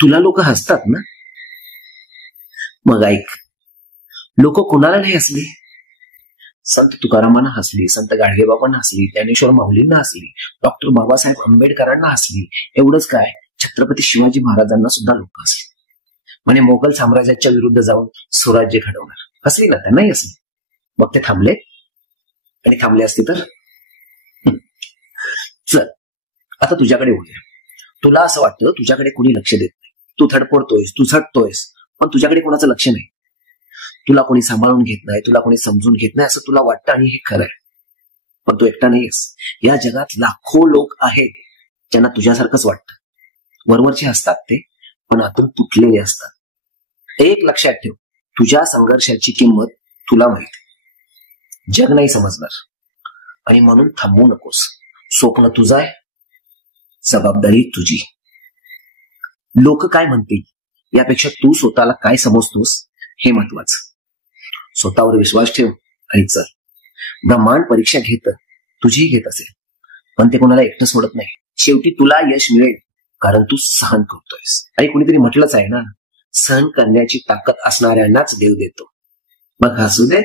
तुला लोक हसतात ना? मग ऐक, लोक कोणाला नाही हसली? संत तुकारामांना हसली, संत गाडगेबाबांना हसली, ज्ञानेश्वर माऊलींना हसली, डॉक्टर बाबासाहेब आंबेडकरांना हसली. एवढंच काय, छत्रपती शिवाजी महाराजांना सुद्धा लोक हसली. म्हणे मोगल साम्राज्याच्या विरुद्ध जाऊन स्वराज्य घडवणार. हसली ना? त्यांनाही हसली. मग ते थांबले? आणि थांबले असते तर? चल आता तुझ्याकडे होऊया. तुला असं वाटतं तुझ्याकडे कुणी लक्ष देत नाही, तू थडपडतोयस, तू झटतोयस, पण तुझ्याकडे कोणाचं लक्ष नाही. तुला कोणी सांभाळून घेत नाही, तुला कोणी समजून घेत नाही असं तुला वाटतं, आणि हे खरं आहे. पण तू एकटा नाहीयेस. या जगात लाखो लोक आहेत ज्यांना तुझ्यासारखंच वाटतं. वरवरचे असतात ते, पण आतून तुटलेले असतात. एक लक्षात ठेव, तुझ्या संघर्षाची किंमत तुला माहिती. जग नाही समजणार, आणि म्हणून थांबवू नकोस. स्वप्न तुझं आहे, जबाबदारी तुझी. लोक काय म्हणतील यापेक्षा तू स्वतःला काय समजतोस हे महत्वाचं. स्वतःवर विश्वास ठेव आणि चल. ब्रह्मांड परीक्षा घेत, तुझीही घेत असेल, पण ते कोणाला एकटं सोडत नाही. शेवटी तुला यश मिळेल, कारण तू सहन करतोयस. आणि कुणीतरी म्हटलंच आहे ना, सहन करण्याची ताकद असणाऱ्यांनाच देव देतो. मग हसू दे